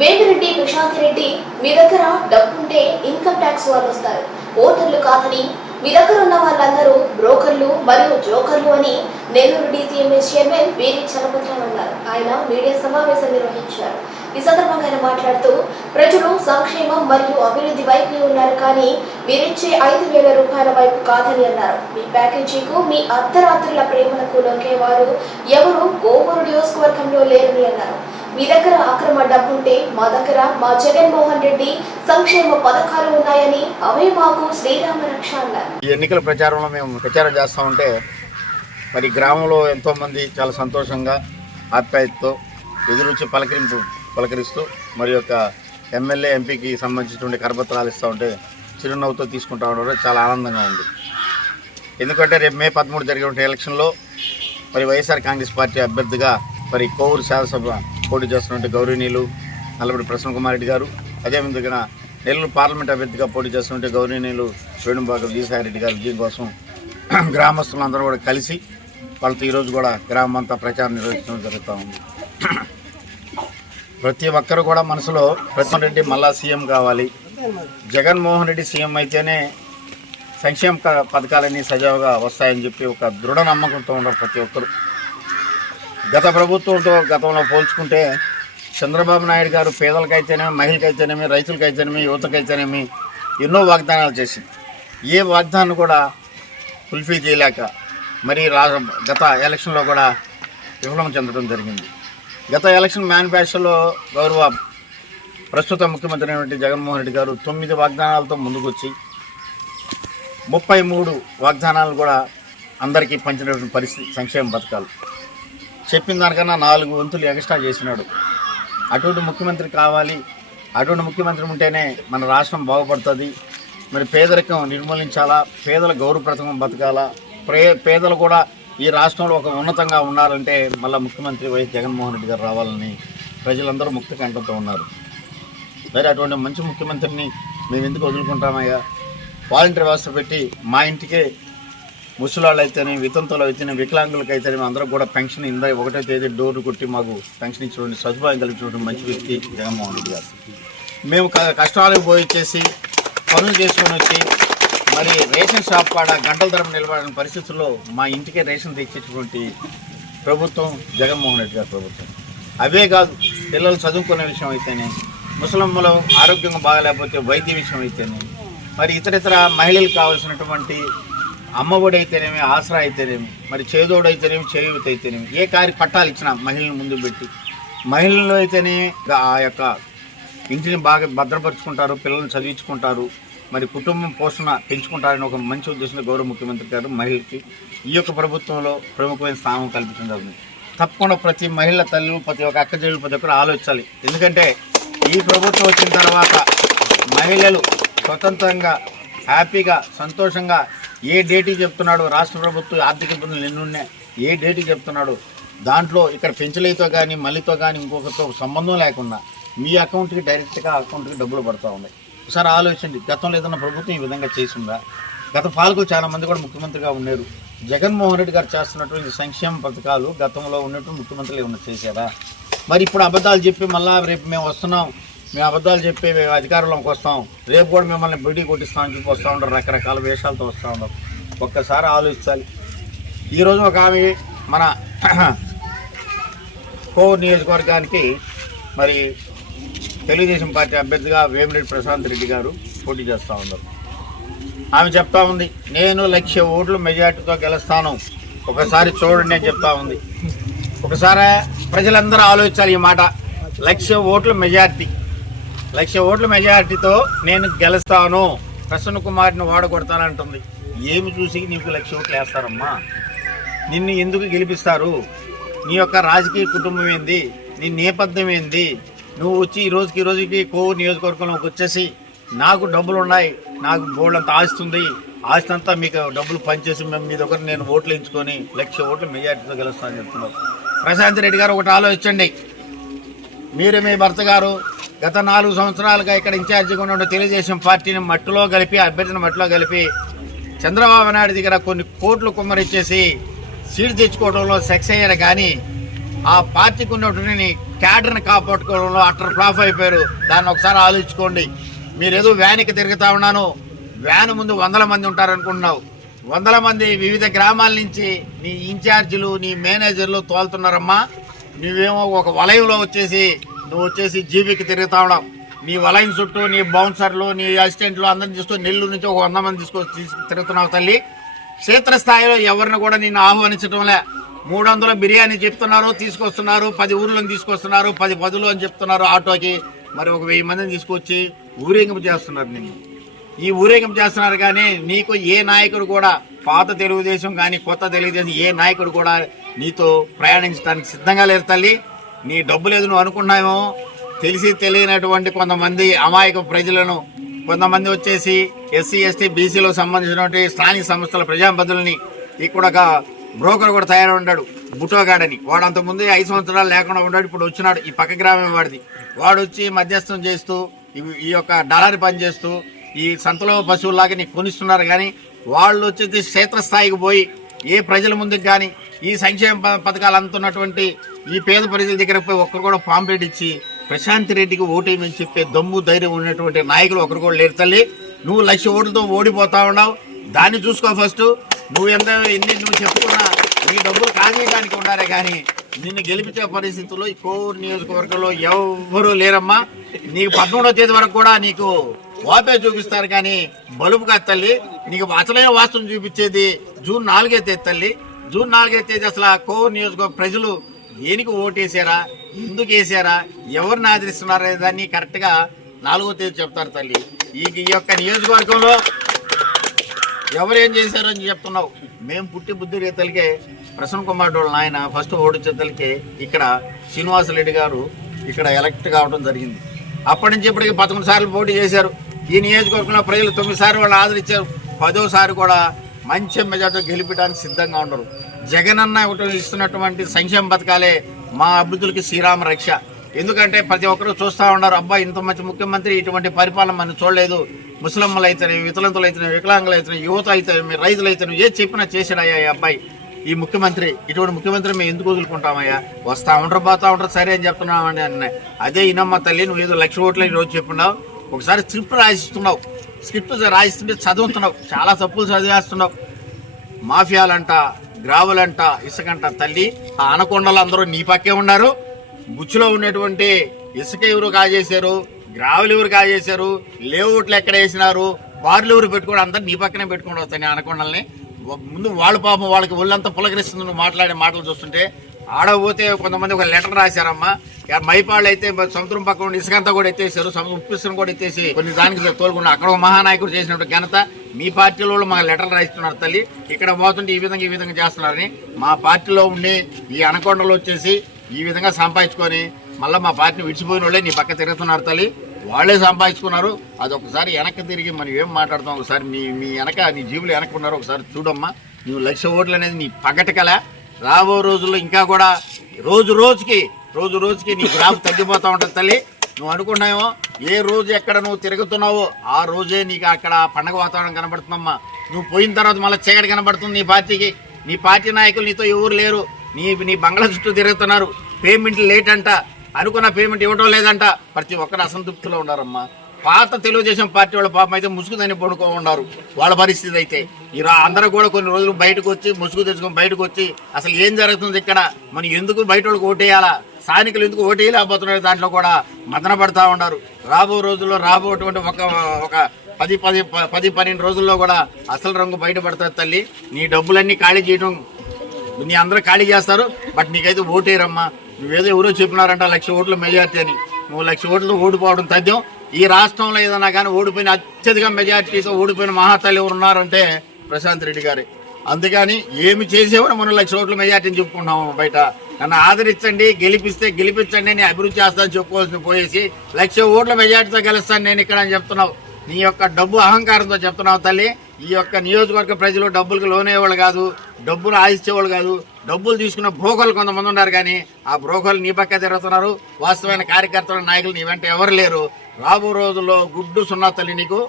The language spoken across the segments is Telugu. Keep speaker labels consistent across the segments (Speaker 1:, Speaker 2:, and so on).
Speaker 1: వేమిరెడ్డి ప్రశాంత్ రెడ్డి మీ దగ్గర డబ్బుంటే ఇన్కమ్ ట్యాక్స్ వాళ్ళు వస్తారు. ఓటర్లు కాదని మీ దగ్గర ఉన్న వాళ్ళందరూ బ్రోకర్లు మరియు జోకర్లు అని నెల్లూరు డిసిఎంఎస్ చైర్మన్ వీరి చలపతిరావు అన్నారు. ఆయన మీడియా సమావేశం నిర్వహించారు. ఈ సందర్భంగా ఆయన మాట్లాడుతూ ప్రజలు సంక్షేమం మరియు అభివృద్ధి వైపు ఉన్నారు కానీ మీరిచ్చే ఐదు వేల రూపాయల వైపు కాదని అన్నారు. మీ ప్యాకేజీకు మీ అర్ధరాత్రుల ప్రేమలకు లొంగేవారు ఎవరు? గోపూరు నియోజకవర్గంలో లేరని అన్నారు. మీ దగ్గర అక్రమ డబ్బుంటే మా దగ్గర మా జగన్మోహన్ రెడ్డి సంక్షేమ పథకాలు ఉన్నాయని అవే మాకు శ్రీరామ రక్ష అన్నారు.
Speaker 2: ఈ ఎన్నికల ప్రచారంలో మేము ప్రచారం చేస్తూ ఉంటే మరి గ్రామంలో ఎంతోమంది చాలా సంతోషంగా ఆప్యాయతతో ఎదురుచి పలకరింపు పలకరిస్తూ మరి యొక్క ఎమ్మెల్యే ఎంపీకి సంబంధించినటువంటి కరపత్రాలు ఇస్తూ ఉంటే చిరునవ్వుతో తీసుకుంటా ఉండడం చాలా ఆనందంగా ఉంది. ఎందుకంటే రేపు మే పదమూడు జరిగినటువంటి ఎలక్షన్లో మరి వైఎస్ఆర్ కాంగ్రెస్ పార్టీ అభ్యర్థిగా మరి కోవూరు శాసనసభ పోటీ చేస్తున్నటువంటి గౌరవనీయులు నల్లబడి ప్రసన్న కుమార్ రెడ్డి గారు అదేవిధంగా నెల్లూరు పార్లమెంట్ అభ్యర్థిగా పోటీ చేస్తున్నటువంటి గౌరవనీయులు వేణుబాగ విజయసాయి రెడ్డి గారు దీనికోసం గ్రామస్తులందరూ కూడా కలిసి వాళ్ళతో ఈరోజు కూడా గ్రామం అంతా ప్రచారం నిర్వహించడం జరుగుతూ ఉంది. ప్రతి ఒక్కరు కూడా మనసులో ప్రసన్న రెడ్డి మళ్ళా సీఎం కావాలి. జగన్మోహన్ రెడ్డి సీఎం అయితేనే సంక్షేమ పథకాలన్నీ సజావుగా వస్తాయని చెప్పి ఒక దృఢ నమ్మకంతో ఉన్నారు ప్రతి ఒక్కరు. గత ప్రభుత్వంతో గతంలో పోల్చుకుంటే చంద్రబాబు నాయుడు గారు పేదలకైతేనేమి మహిళకైతేనేమి రైతులకైతేనేమి యువతకైతేనేమి ఎన్నో వాగ్దానాలు చేసింది. ఏ వాగ్దానం కూడా ఫుల్ఫిల్ చేయలేక మరి రా గత ఎలక్షన్లో కూడా విఫలం చెందడం జరిగింది. గత ఎలక్షన్ మేనిఫెస్టోలో గౌరవ ప్రస్తుత ముఖ్యమంత్రి అయినటువంటి జగన్మోహన్ రెడ్డి గారు తొమ్మిది వాగ్దానాలతో ముందుకొచ్చి ముప్పై మూడు వాగ్దానాలు కూడా అందరికీ పంచినటువంటి పరిస్థితి సంక్షేమ పథకాలు. చెప్పిన దానికన్నా నాలుగు వంతులు ఎక్స్ట్రా చేసినాడు. అటువంటి ముఖ్యమంత్రి కావాలి. అటువంటి ముఖ్యమంత్రి ఉంటేనే మన రాష్ట్రం బాగుపడుతుంది. మరి పేదరికం నిర్మూలించాలా? పేదల గౌరవప్రథమం బతకాలా? ప్రే పేదలు కూడా ఈ రాష్ట్రంలో ఒక ఉన్నతంగా ఉన్నారంటే మళ్ళీ ముఖ్యమంత్రి వైఎస్ జగన్మోహన్ రెడ్డి గారు రావాలని ప్రజలందరూ ముక్తి కంఠంతో ఉన్నారు. మరి అటువంటి మంచి ముఖ్యమంత్రిని మేము ఎందుకు వదులుకుంటామయ్యా? వాలంటీర్ వ్యవస్థ పెట్టి మా ఇంటికే ముసలాళ్ళు అయితేనే వితంతులు అయితేనే వికలాంగులకు అయితేనే అందరూ కూడా పెన్షన్ ఇందా ఒకటో తేదీ డోర్ కొట్టి మాకు పెన్షన్ ఇచ్చినటువంటి సదుపాయం కల్పించినటువంటి మంచి వ్యక్తి జగన్మోహన్ రెడ్డి గారు. మేము క- కష్టాలకు పోయిచ్చేసి పనులు చేసుకొని వచ్చి మరి రేషన్ షాప్ కాడ గంటల ధర నిలబడిన పరిస్థితుల్లో మా ఇంటికే రేషన్ తెచ్చేటటువంటి ప్రభుత్వం జగన్మోహన్ రెడ్డి గారి ప్రభుత్వం. అవే కాదు పిల్లలు చదువుకునే విషయం అయితేనే ముసలమ్మలు ఆరోగ్యంగా బాగలేకపోతే వైద్య విషయం అయితేనే మరి ఇతర ఇతర మహిళలకు కావాల్సినటువంటి అమ్మఒడైతేనేమి అయితేనేమి ఆసరా అయితేనేమి మరి చేదోడైతేనేమి అయితేనేమి చేయూత అయితేనేమి ఏ కార్య పట్టాలు ఇచ్చినా మహిళలను ముందు పెట్టి. మహిళలు అయితేనే ఆ యొక్క ఇంటిని బాగా భద్రపరుచుకుంటారు పిల్లల్ని చదివించుకుంటారు మరి కుటుంబం పోషణ పెంచుకుంటారని ఒక మంచి ఉద్దేశంలో గౌరవ ముఖ్యమంత్రి గారు మహిళకి ఈ యొక్క ప్రభుత్వంలో ప్రముఖమైన స్థానం కల్పించడం జరుగుతుంది. తప్పకుండా ప్రతి మహిళ తల్లి ప్రతి ఒక్క అక్క చెల్లెలు ప్రతి ఒక్కరు ఆలోచించాలి. ఎందుకంటే ఈ ప్రభుత్వం వచ్చిన తర్వాత మహిళలు స్వతంత్రంగా హ్యాపీగా సంతోషంగా ఏ డేట్కి చెప్తున్నాడు రాష్ట్ర ప్రభుత్వం ఆర్థిక ఇబ్బందులు ఎన్నున్నాయి ఏ డేట్కి చెప్తున్నాడు? దాంట్లో ఇక్కడ పెంచలేతో కానీ మళ్ళీతో కానీ ఇంకొకరితో సంబంధం లేకుండా మీ అకౌంట్కి డైరెక్ట్గా అకౌంట్కి డబ్బులు పడుతూ ఉన్నాయి. ఒకసారి ఆలోచించండి. గతంలో ఏదైనా ప్రభుత్వం ఈ విధంగా చేసిందా? గత పాలకులు చాలా మంది కూడా ముఖ్యమంత్రిగా ఉన్నారు. జగన్మోహన్ రెడ్డి గారు చేస్తున్నటువంటి సంక్షేమ పథకాలు గతంలో ఉన్నటువంటి ముఖ్యమంత్రులు ఏమన్నా చేశారా? మరి ఇప్పుడు అబద్ధాలు చెప్పి మళ్ళా రేపు మేము వస్తున్నాం. మేము అబద్ధాలు చెప్పి మేము అధికారంలోకి వస్తాం. రేపు కూడా మిమ్మల్ని బిడ్డి కొట్టిస్తామని చెప్పి వస్తూ ఉంటారు. రకరకాల వేషాలతో వస్తూ ఉంటారు. ఒక్కసారి ఆలోచించాలి. ఈరోజు ఒక ఆమె మన కోవూరు నియోజకవర్గానికి మరి తెలుగుదేశం పార్టీ అభ్యర్థిగా వేమిరెడ్డి ప్రశాంత్ రెడ్డి గారు పోటీ చేస్తూ ఉన్నారు. ఆమె చెప్తా ఉంది నేను లక్ష ఓట్లు మెజార్టీతో గెలుస్తాను. ఒకసారి చూడండి అని చెప్తా ఉంది. ఒకసారి ప్రజలందరూ ఆలోచించాలి ఈ మాట. లక్ష ఓట్లు మెజార్టీ. లక్ష ఓట్ల మెజారిటీతో నేను గెలుస్తాను. ప్రసన్న కుమార్ని వాడగొడతానంటుంది. ఏమి చూసి నీకు లక్ష ఓట్లు వేస్తారమ్మా? నిన్ను ఎందుకు గెలిపిస్తారు? నీ యొక్క రాజకీయ కుటుంబం ఏంది? నీ నేపథ్యం ఏంది? నువ్వు వచ్చి ఈ రోజుకి ఈ రోజుకి కోవు నియోజకవర్గంలోకి వచ్చేసి నాకు డబ్బులు ఉన్నాయి. నాకు గోల్డ్ అంతా ఆస్తుంది ఆస్తి అంతా మీకు డబ్బులు పనిచేసి మేము మీ దగ్గర నేను ఓట్లు ఎంచుకొని లక్ష ఓట్లు మెజార్టీతో గెలుస్తానని చెప్తున్నావు. ప్రశాంత్ రెడ్డి గారు ఒకటి ఆలోచించండి. మీరు మీ భర్త గారు గత నాలుగు సంవత్సరాలుగా ఇక్కడ ఇన్ఛార్జిగా ఉన్న తెలుగుదేశం పార్టీని మట్టిలో కలిపి అభ్యర్థిని మట్టిలో కలిపి చంద్రబాబు నాయుడు దగ్గర కొన్ని కోట్లు కుమ్మరిచ్చేసి సీటు తెచ్చుకోవడంలో సక్సెస్ అయ్యారు. కానీ ఆ పార్టీకి ఉన్నటువంటి క్యాడర్ని కాపాడుకోవడంలో అట్టర్ ఫ్లాప్ అయిపోయారు. దాన్ని ఒకసారి ఆలోచించుకోండి. మీరు వ్యాన్కి తిరుగుతా ఉన్నాను. వ్యాన్ ముందు వందల మంది ఉంటారనుకుంటున్నావు. వందల మంది వివిధ గ్రామాల నుంచి నీ ఇన్ఛార్జీలు నీ మేనేజర్లు తోలుతున్నారమ్మా. నువ్వేమో ఒక వలయంలో వచ్చేసి నువ్వు వచ్చేసి జీబీకి తిరుగుతా నీ వలయం చుట్టూ నీ బౌన్సర్లు నీ అసిస్టెంట్లు అందరిని తీసుకొని నెల్లూరు నుంచి ఒక వంద మంది తీసుకొచ్చి తిరుగుతున్నావు తల్లి. క్షేత్రస్థాయిలో ఎవరిని కూడా నేను ఆహ్వానించడంలే మూడు వందల బిర్యానీ చెప్తున్నారు తీసుకొస్తున్నారు పది ఊర్లను తీసుకొస్తున్నారు పది పదులు అని చెప్తున్నారు ఆటోకి. మరి ఒక వెయ్యి మందిని తీసుకొచ్చి ఊరేగింపు చేస్తున్నారు నేను ఈ ఊరేగింపు చేస్తున్నారు కానీ నీకు ఏ నాయకుడు కూడా పాత తెలుగుదేశం కానీ కొత్త తెలుగుదేశం ఏ నాయకుడు కూడా నీతో ప్రయాణించడానికి సిద్ధంగా లేరు తల్లి. నీ డబ్బు లేదు నువ్వు అనుకున్నామేమో తెలిసి తెలియనటువంటి కొంతమంది అమాయక ప్రజలను కొంతమంది వచ్చేసి ఎస్సీ ఎస్టీ బీసీలో సంబంధించినటువంటి స్థానిక సంస్థల ప్రజాపతులని ఇక్కడ ఒక బ్రోకర్ కూడా తయారు ఉన్నాడు బుటోగాడని వాడు అంత ఐదు సంవత్సరాలు లేకుండా ఉన్నాడు ఇప్పుడు వచ్చినాడు ఈ పక్క గ్రామం వాడిది. వాడు వచ్చి మధ్యస్థం చేస్తూ ఈ- ఈ యొక్క డలారి పని చేస్తూ ఈ సంతలో పశువుల్లాగా నీకు కొనిస్తున్నారు కానీ వాళ్ళు వచ్చేసి క్షేత్రస్థాయికి పోయి ఏ ప్రజల ముందుకు కానీ ఈ సంక్షేమ ప- పథకాలు అందుతున్నటువంటి ఈ పేద ప్రజల దగ్గర పోయి ఒక్కరు కూడా పాంప్లెట్ ఇచ్చి ప్రశాంత్ రెడ్డికి ఓటేయమని చెప్పే దమ్ము ధైర్యం ఉన్నటువంటి నాయకులు ఒకరు కూడా లేరు తల్లి. నువ్వు లక్ష ఓట్లతో ఓడిపోతా ఉన్నావు. దాన్ని చూసుకో ఫస్ట్. నువ్వు ఎంత ఎన్ని నువ్వు చెప్పుకున్నా నీ డబ్బులు కాజేయడానికి ఉండాలి కానీ నిన్ను గెలిపించే పరిస్థితుల్లో ఈ కోవూరు నియోజకవర్గంలో ఎవరు లేరమ్మా. నీకు పదమూడో తేదీ వరకు కూడా నీకు వాపే చూపిస్తారు కానీ బలుపుగా తల్లి. నీకు అసలైన వాస్తవం చూపించేది జూన్ నాలుగే తేదీ తల్లి. జూన్ నాలుగే తేదీ అసలు కోవూరు నియోజకవర్గ ప్రజలు దేనికి ఓటేసారా ఎందుకు వేసారా ఎవరిని ఆదరిస్తున్నారా దాన్ని కరెక్ట్గా నాలుగో తేదీ చెప్తారు తల్లి. ఈ యొక్క నియోజకవర్గంలో ఎవరేం చేశారని చెప్తున్నావు. మేము పుట్టి బుద్ధి రీతలకే ప్రసన్న కుమార్ వాళ్ళ నాయన ఫస్ట్ ఓడించేతలకే ఇక్కడ శ్రీనివాసరెడ్డి గారు ఇక్కడ ఎలక్ట్ కావడం జరిగింది. అప్పటి నుంచి ఇప్పటికి పదకొండు సార్లు పోటీ చేశారు. ఈ నియోజకవర్గంలో ప్రజలు తొమ్మిది సార్లు వాళ్ళు ఆదరించారు. పదోసారి కూడా మంచి మెజార్టీ గెలిపించడానికి సిద్ధంగా ఉండరు జగనన్న ఇస్తున్నటువంటి సంక్షేమ పథకాలే మా అభివృద్ధులకి శ్రీరామ రక్ష. ఎందుకంటే ప్రతి ఒక్కరూ చూస్తూ ఉన్నారు అబ్బా ఇంత మంచి ముఖ్యమంత్రి ఇటువంటి పరిపాలన మనం చూడలేదు. ముస్లింలు అయితేనే వితలంతులు అయితేనే వికలాంగులు అయితేనే యువత అయితే రైతులు అయితేనే ఏ చెప్పినా చేశాడయ్యా అబ్బాయి. ఈ ముఖ్యమంత్రి ఇటువంటి ముఖ్యమంత్రి మేము ఎందుకు వదులుకుంటామయ్యా? వస్తా ఉండరు పోతా ఉంటారు సరే అని చెప్తున్నామని అన్న. అదే ఇనమ్మ తల్లి నువ్వు ఏదో లక్ష ఓట్లు రోజు చెప్పున్నావు ఒకసారి స్క్రిప్ట్ రాసిస్తున్నావు స్క్రిప్ట్ రాయిస్తుంటే చదువుతున్నావు. చాలా తప్పులు చదివేస్తున్నావు. మాఫియాలంట గ్రావులంట ఇసుకంట తల్లి ఆ అనకొండలు అందరూ నీ పక్కే ఉన్నారు. బుచ్చులో ఉన్నటువంటి ఇసుక ఎవరు కాజేశారు? గ్రావులు ఎవరు కాజేశారు? లేఅవుట్లు ఎక్కడ వేసినారు? బార్లు ఎవరు పెట్టుకోవడం అంతా నీ పక్కనే పెట్టుకుని వస్తాయి అనకొండల్ని ముందు వాళ్ళ పాపం వాళ్ళకి ఒళ్ళంతా పులకరిస్తుంది నువ్వు మాట్లాడే మాటలు చూస్తుంటే ఆడపోతే కొంతమంది ఒక లెటర్ రాశారమ్మా. మైపాళ్ళు అయితే సముద్రం పక్కన ఉండి ఇసుకంతా కూడా ఎత్తేసారు సముద్రం ఉప్పిస్తుని కూడా ఎత్తేసి కొన్ని దానికి తోలుకున్నారు అక్కడ ఒక మహానాయకుడు చేసినట్టు ఘనత. మీ పార్టీలో వాళ్ళు మాకు లెటర్లు రాయిస్తున్నారు తల్లి. ఇక్కడ పోతుంటే ఈ విధంగా ఈ విధంగా చేస్తున్నారని మా పార్టీలో ఉండి ఈ అనకొండలు వచ్చేసి ఈ విధంగా సంపాదించుకొని మళ్ళీ మా పార్టీని విడిచిపోయిన వాళ్ళే నీ పక్క తిరుగుతున్నారు తల్లి. వాళ్ళే సంపాదించుకున్నారు. అది ఒకసారి వెనక్కి తిరిగి మనం ఏం మాట్లాడతాం? ఒకసారి మీ మీ వెనక నీ జీవులు వెనక్కి ఉన్నారు. ఒకసారి చూడమ్మా. నువ్వు లక్ష ఓట్లు అనేది నీ పగటకల రాబో రోజుల్లో ఇంకా కూడా రోజు రోజుకి రోజు రోజుకి నీ గ్రాఫ్ తగ్గిపోతూ ఉంటుంది తల్లి. నువ్వు అనుకున్నావో ఏ రోజు ఎక్కడ నువ్వు తిరుగుతున్నావో ఆ రోజే నీకు అక్కడ పండగ వాతావరణం కనబడుతుందమ్మా. నువ్వు పోయిన తర్వాత మళ్ళీ చీకటి కనబడుతుంది నీ పార్టీకి. నీ పార్టీ నాయకులు నీతో ఎవరు లేరు. నీ నీ బంగ్లా చుట్టూ తిరుగుతున్నారు. పేమెంట్ లేట్ అంట. అనుకున్న పేమెంట్ ఇవ్వడం లేదంట. ప్రతి ఒక్కరు అసంతృప్తిలో ఉన్నారమ్మా. పాత తెలుగుదేశం పార్టీ వాళ్ళ పాపం అయితే ముసుగుదని పడుకో ఉన్నారు వాళ్ళ పరిస్థితి అయితే. ఈ అందరూ కూడా కొన్ని రోజులు బయటకు వచ్చి ముసుగు తెచ్చుకొని బయటకు వచ్చి అసలు ఏం జరుగుతుంది ఇక్కడ? మనం ఎందుకు బయట వాళ్ళకి ఓటేయాలా? స్థానికులు ఎందుకు ఓటేయలేకపోతున్నారు? దాంట్లో కూడా మదన పడతా ఉన్నారు. రాబో రోజుల్లో రాబోటువంటి ఒక ఒక పది పది ప- పది పన్నెండు రోజుల్లో కూడా అసలు రంగు బయటపడుతుంది తల్లి. నీ డబ్బులన్నీ ఖాళీ చేయడం నీ అందరూ ఖాళీ చేస్తారు. బట్ నీకైతే ఓటేరమ్మా నువ్వేదో ఎవరో చెప్పినారంట లక్ష ఓట్ల మెజార్టీ అని. నువ్వు లక్ష ఓట్లతో ఓడిపోవడం తథ్యం. ఈ రాష్ట్రంలో ఏదైనా కానీ ఓడిపోయిన అత్యధిక మెజార్టీతో ఓడిపోయిన మహాతల్లి ఎవరు ఉన్నారంటే ప్రశాంత్ రెడ్డి గారే. అందుకని ఏమి చేసేవారు మనం లక్ష ఓట్ల మెజార్టీని చెప్పుకుంటున్నాము బయట. నన్ను ఆదరించండి గెలిపిస్తే గెలిపించండి నేను అభివృద్ధి చేస్తాను చెప్పుకోవాల్సిన పోయేసి లక్ష ఓట్ల మెజార్టీతో గెలుస్తాను నేను ఇక్కడ అని చెప్తున్నావు. నీ యొక్క డబ్బు అహంకారంతో చెప్తున్నావు తల్లి. ఈ యొక్క నియోజకవర్గ ప్రజలు డబ్బులకు లోనేవాళ్ళు కాదు డబ్బులు ఆశించేవాళ్ళు కాదు. డబ్బులు తీసుకున్న బ్రోకర్లు కొంతమంది ఉన్నారు కానీ ఆ బ్రోకర్లు నీ పక్క తిరుగుతున్నారు. వాస్తవమైన కార్యకర్తల నాయకులు నీ వెంట ఎవరు లేరు. రాబో రోజుల్లో గుడ్డు సున్నా తల్లి నీకు.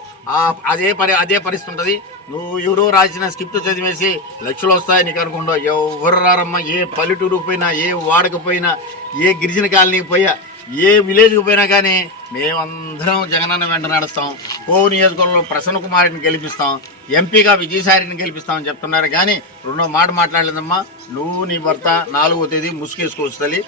Speaker 2: అదే పరి అదే పరిస్థితి ఉంటుంది. నువ్వు ఎవరో రాసిన స్క్రిప్ట్ చదివేసి లక్షలు వస్తాయి నీకు అనుకుంటావు. ఎవరు రారమ్మా? ఏ పల్లెటూరు పోయినా ఏ వాడకపోయినా ఏ గిరిజన కాలనీకి పోయా ఏ విలేజ్కి పోయినా కానీ మేమందరం జగనన్న వెంట నడుస్తాం. కోవు నియోజకవర్గంలో ప్రసన్న కుమారిని గెలిపిస్తాం. ఎంపీగా విజయసాయిని గెలిపిస్తామని చెప్తున్నారు. కానీ రెండో మాట మాట్లాడలేదమ్మా. నువ్వు నీ భర్త నాలుగో తేదీ ముసుగేసుకోవచ్చు తల్లి.